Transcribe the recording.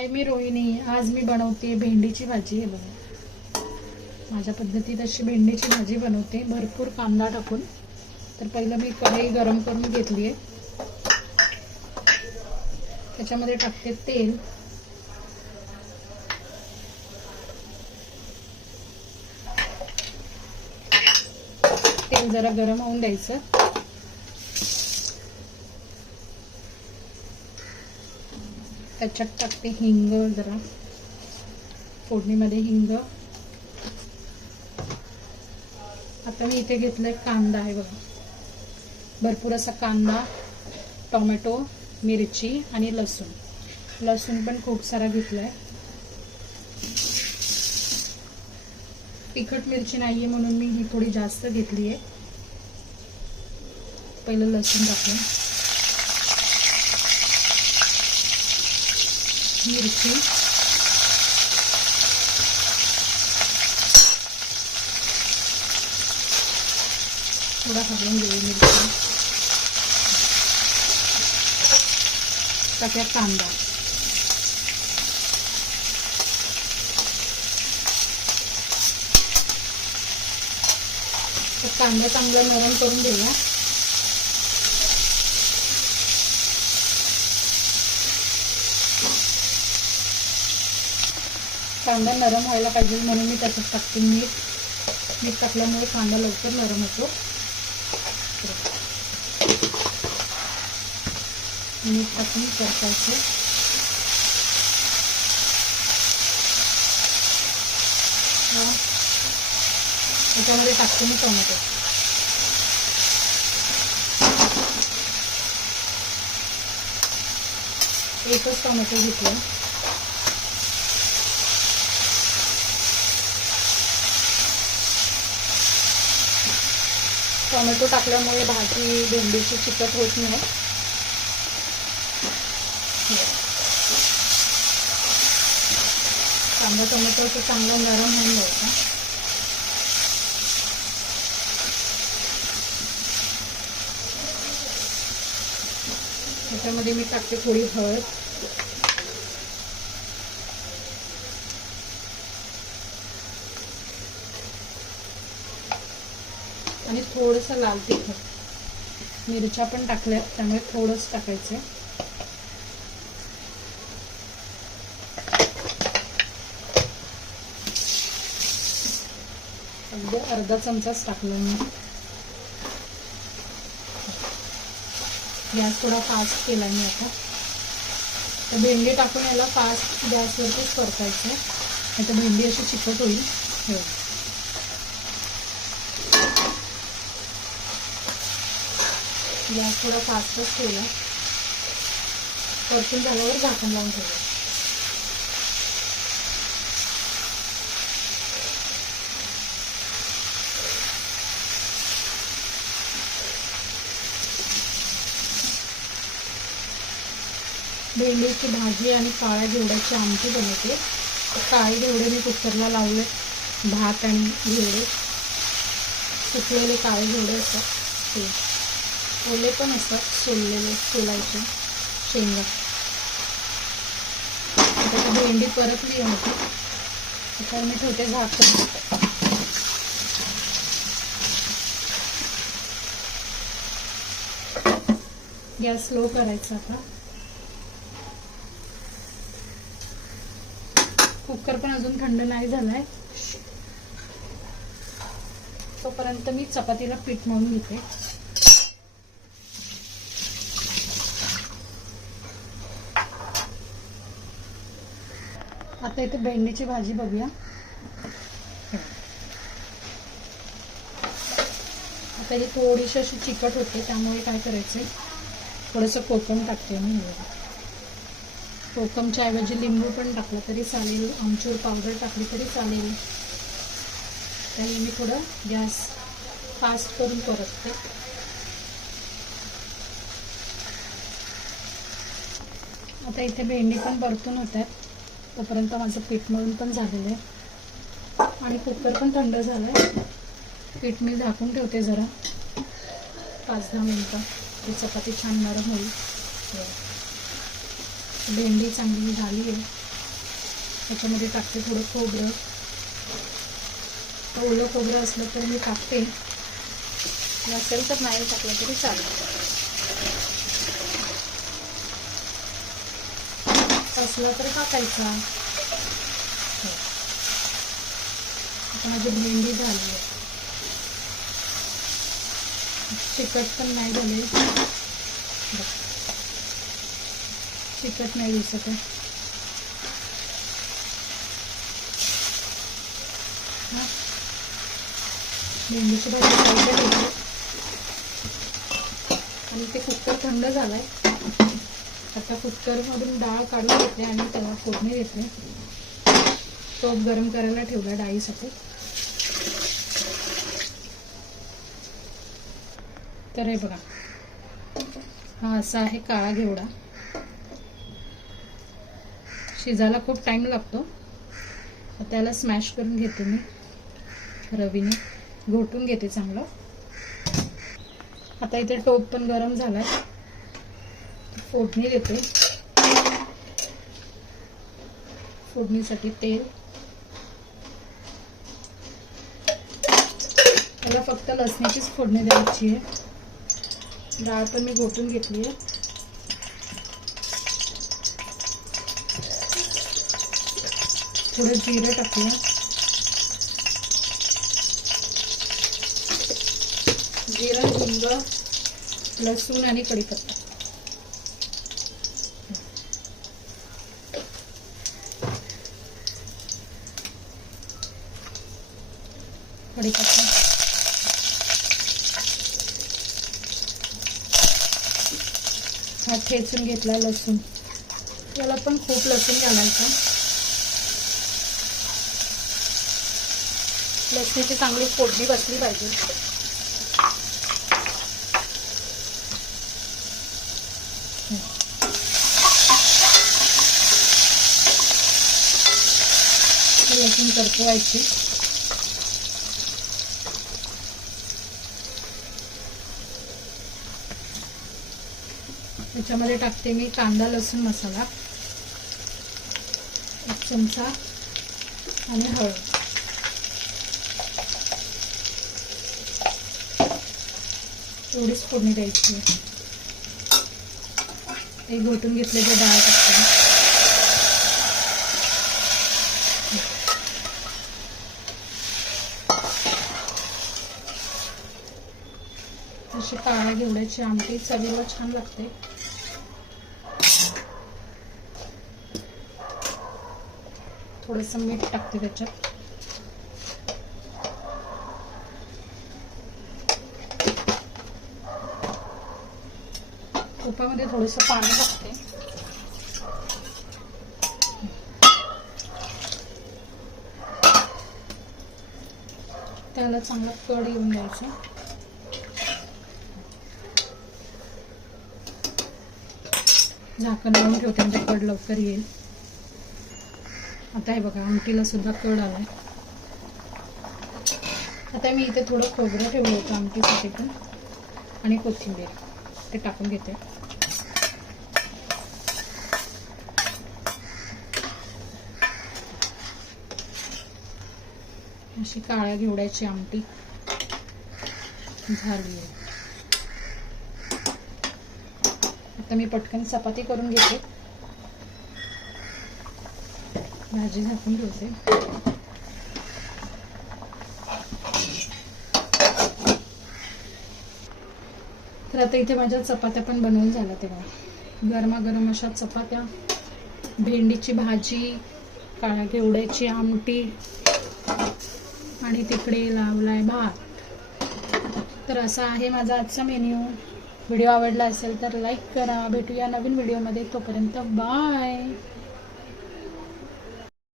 हाय, मी रोहिणी. आज मी बनवते भेंडीची भाजी. आहे बघा, माझ्या पद्धतीत अशी भेंडीची भाजी बनवते भरपूर कांदा टाकून. तर पहिलं मी कढई गरम करून घेतली आहे. त्याच्यामध्ये टाकते तेल. तेल जरा गरम होऊन द्यायचं. त्याच्यात टाकते हिंग. जरा फोडणीमध्ये हिंग. आता मी इथे घेतलाय कांदा. आहे बघा, भरपूर असा कांदा, टोमॅटो, मिरची आणि लसूण पण खूप सारा घेतलाय. तिखट मिरची नाहीये म्हणून मी ही थोडी जास्त घेतली आहे. पहिलं लसूण टाकलं, मिरची, थोडा हलवून घेऊ. मिरची टाकूया, कांदा. कांदा चांगला नरम करून घेऊया. कांदा नरम व्हायला पाहिजे म्हणून मी त्याच्यात टाकते मीठ टाकल्यामुळे कांदा लवकर नरम होतो. मीठ टाकून परतायचं. त्याच्यामध्ये टाकते मी टोमॅटो. एकच टोमॅटो घेतला. टोमॅटो टाकल्यामुळे भाजी भेंडीची चिकट होत नाही. कांदा टोमॅटो असं चांगला नरम होऊन द्यायचा. त्याच्यामध्ये मी टाकते थोडी हळद. आणि थोडंसं लाल तिखट. मिरच्या पण टाकल्या त्यामुळे थोडंच टाकायचं. अगदी अर्धा चमचाच टाकला मी. गॅस थोडा फास्ट केला मी आता. तर भेंडी टाकून याला फास्ट गॅसवरतीच परतायचं, नाही तर भेंडी अशी चिकट होईल. गॅस थोडा फास्टच केला. परतून झाल्यावर झाकण लावून ठेवलं. भेंडीची भाजी आणि काळ्या घेवड्याची आमटी बनवते. काळे घेवडे मी कुकरला लावले. भात आणि घेवडे, सुकलेले काळे घेवडे असतात ते, ओले पण असतात सोललेले, सोलायचे शेंगा. आता भेंडी परतली होती, तर मी ठेवते झाकण. गॅस स्लो करायचा. आता कुकर पण अजून थंड नाही झालाय, तोपर्यंत मी चपातीला पीठ मळून घेते. आता इथे भेंडीची भाजी बघूया. आता ही थोडीशी अशी चिकट होते, त्यामुळे काय करायचंय, थोडंसं कोकम टाकते मी. कोकमच्या ऐवजी लिंबू पण टाकलं तरी चालेल, आमचूर पावडर टाकली तरी चालेल. त्यामुळे मी थोडं गॅस फास्ट करून परतते. आता इथे भेंडी पण परतून होतात, तोपर्यंत माझं पीठ मळून पण झालेलं आहे आणि कुकर पण थंड झालंय. पीठ मी झाकून ठेवते जरा 5-10 मिनिटं. ही चपाती छान नरम होईल. भेंडी चांगली झाली आहे. त्याच्यामध्ये टाकते थोडं खोबरं. ओलं खोबरं असलं तर मी टाकते, नसेल तर नाही टाकलं तरी चालेल. असला तर टाकायचा. आता माझी भेंडी झाली आहे. चिकट पण नाही झाली, चिकट नाही दिसत आहे. भेंडीची भाजी साईडला ठेवते आणि ते कुकर थंड झालाय. आता कुकरमधून डाळ काढून घेते आणि त्याला फोडणी देते. टोप गरम करायला ठेवला डाळीसाठी. तर हे बघा, हा असा आहे काळा घेवडा. शिजायला खूप टाइम लागतो. त्याला स्मॅश करून घेते मी रवीने, घोटून घेते चांगलं. आता इथे टोप पण गरम झालाय, फोडणी देते. फोडणीसाठी तेल, त्याला फक्त लसणाचीच फोडणी द्यायची आहे. डाळ पण मी घोटून घेतली आहे. थोडं जिरं टाकूया, जिरं, हिंग, लसूण आणि कढीपत्ता. कढीपत्ता हा ठेचून घेतला लसूण. याला पण खूप लसूण घालायचं. लसणीची चांगली फोडणी बसली पाहिजे. लसूण करपवायची. त्याच्यामध्ये टाकते मी कांदा लसूण मसाला 1 चमचा आणि हळद. एवढीच फोडणी द्यायची. एक घोटून घेतलेली डाळ टाकते. अशी काळ्या घेवड्याची आमटी चवीला छान लागते. थोडंसं मीठ टाकते त्याच्यात. तुपामध्ये थोडंसं पाणी टाकते. त्याला चांगला कड येऊन द्यायचा. झाकण लावून ठेवते म्हणजे कड लवकर येईल. आता हे बघा, आमटीला सुद्धा कड आलाय. आता मी इथे थोडं खोबरं ठेवलं होतं आमटीसाठी पण, आणि कोथिंबीर ते टाकून घेते. अशी काळ्या घेवड्याची आमटी झाली आहे. आता मी पटकन चपाती करून घेते. भाजी झाकून ठेवते. तर आता इथे माझ्या चपात्या पण बनवून झाल्या. तेव्हा गरमागरम अशा चपात्या, भेंडीची भाजी, काळ्या घेवड्याची आमटी आणि तिकडे लावलाय भात. तर असा आहे माझा आजचा मेन्यू. व्हिडिओ आवडला असेल तर लाईक करा. भेटूया नवीन व्हिडिओमध्ये. तोपर्यंत बाय.